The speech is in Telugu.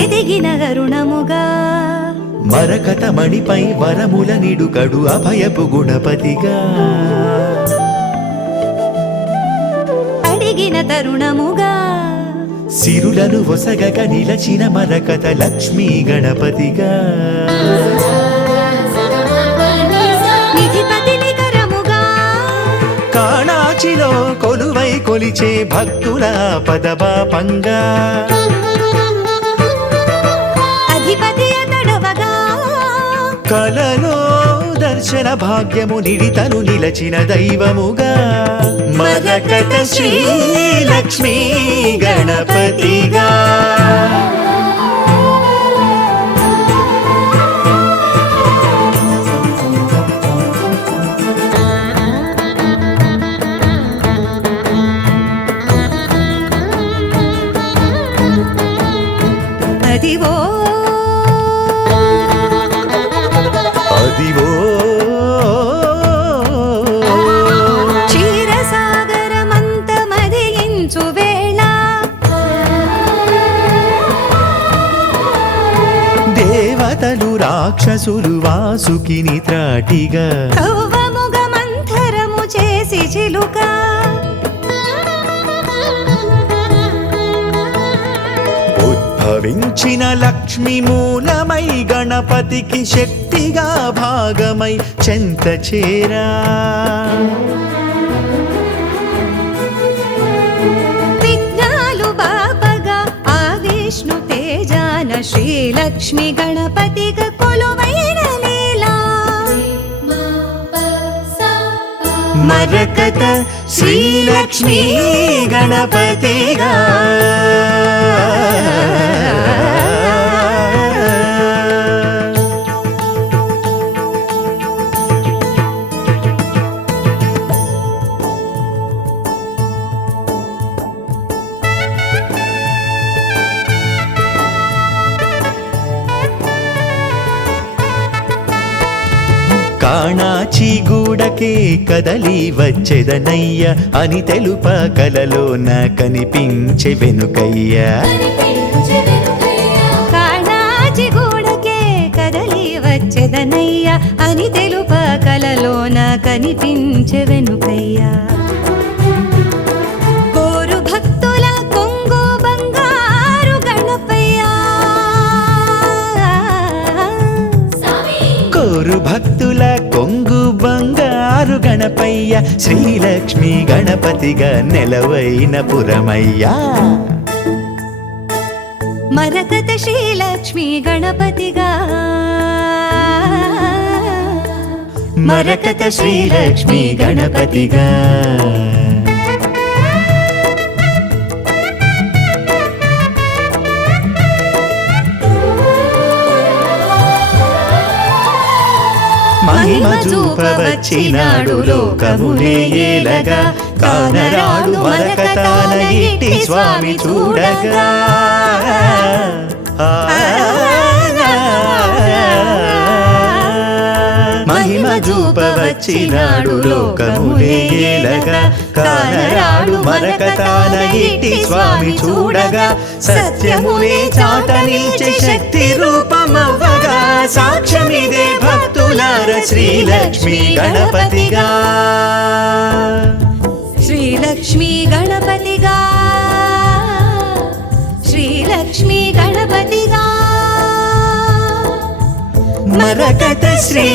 ఎదిగిన కరుణముగా మరకత మణిపై వరముల నిడుకడు అభయపు గుణపతిగా అడిగిన తరుణముగా సిరులను ఒసగక నిలచిన మరకత లక్ష్మీ గణపతిగా నిధిపతిని కరముగా కాణాచిలో కొలువై కొలిచే భక్తుల పదపాపంగా అధిపతి అతడవగా కలలో దర్శన భాగ్యము నిడితను నిలచిన దైవముగా మరకత శ్రీ లక్ష్మీ గణపతిగా అదివో అదివో క్షీరసాగరమంత మదియించు వేళ దేవతలు రాక్షసులు వాసుకిని త్రాటిగా కవ్వముగ మంథరము చేసి చిలుక ఉద్భవించిన లక్ష్మి మూలమై గణపతికి శక్తిగా భాగమై చెంత చేరా విఘ్నాలు బాపగా ఆ విష్ణు తేజాన శ్రీలక్ష్మి గణపతిగా కొలువైన లీలా మరకత శ్రీలక్ష్మీ గణపతిగా కాణాచి గూడకే కదలి వచ్చెదనయ్య అని తెలుప కలలోన కనిపించే వెనుకయ్య కాణాచి గూడకే కదలి వచ్చెదనయ్య అని తెలుప కలలోన కనిపించే వెనుకయ్య కోరు భక్తుల కొంగు బంగారు గణపయ్య కోరు భక్తుల కొంగు బంగారు గణపయ్య శ్రీలక్ష్మి గణపతిగా నెలవైన పురమయ్యా మరకత శ్రీలక్ష్మి గణపతిగా మరకత శ్రీలక్ష్మి గణపతిగా మహిమ చూపవచ్చినాడు లోకమునే ఏలగా కానరాడు మరకతాన ఇట్టి స్వామి చూడగా మహిమ చూపవచ్చినాడు లోకమునే ఏలగా కానరాడు మరకతాన ఇట్టి స్వామి చూడగా సత్యమునే చాట నిలిచే శక్తి రూపమవ్వగా సాక్ష్యమిదే భక్తులార శ్రీలక్ష్మి గణపతిగా శ్రీలక్ష్మి గణపతిగా శ్రీలక్ష్మి గణపతిగా మరకత శ్రీ